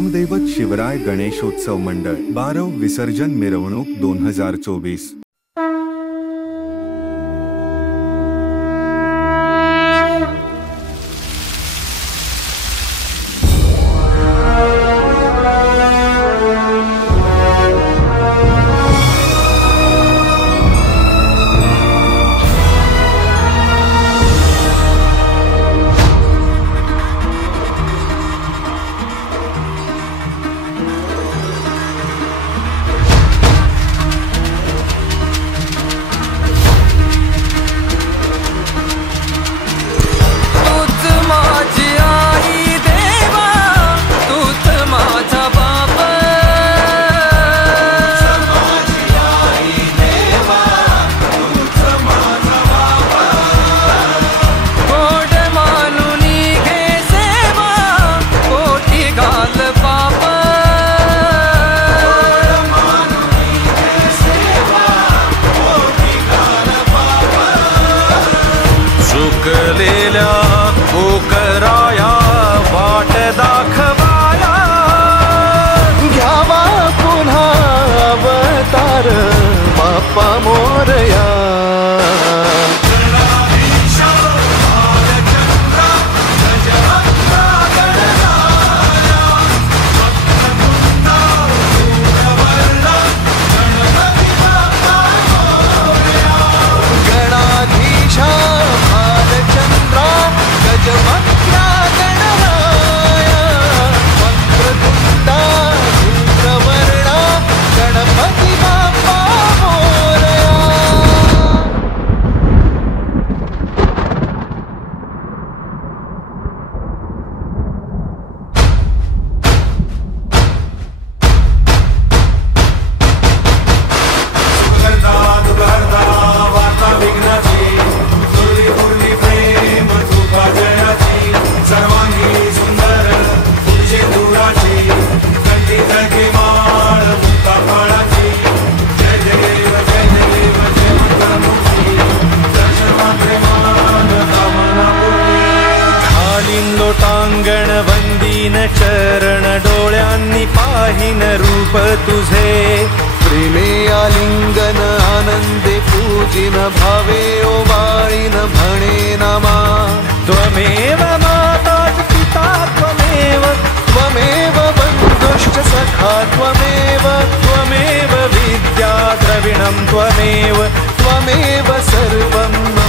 ग्रामदैवत शिवराय गणेशोत्सव मंडळ बारव विसर्जन मिरवणूक 2024। चुकलेल्या कोकराया वाट दाखवाया, घ्यावा पुन्हा अवतार बाप्पा मोरया। लोटांगण वंदीन चरण डोळ्यांनी पाहिन रूप तुझे, प्रेमे आलिंगन आनंदे पूजिन भावे ओवाळीन भने नमा। त्वमेव माता पिता त्वमेव, त्वमेव बन्धुश्च सखा त्वमेव, त्वमेव विद्या द्रविणं त्वमेव, त्वमेव सर्वं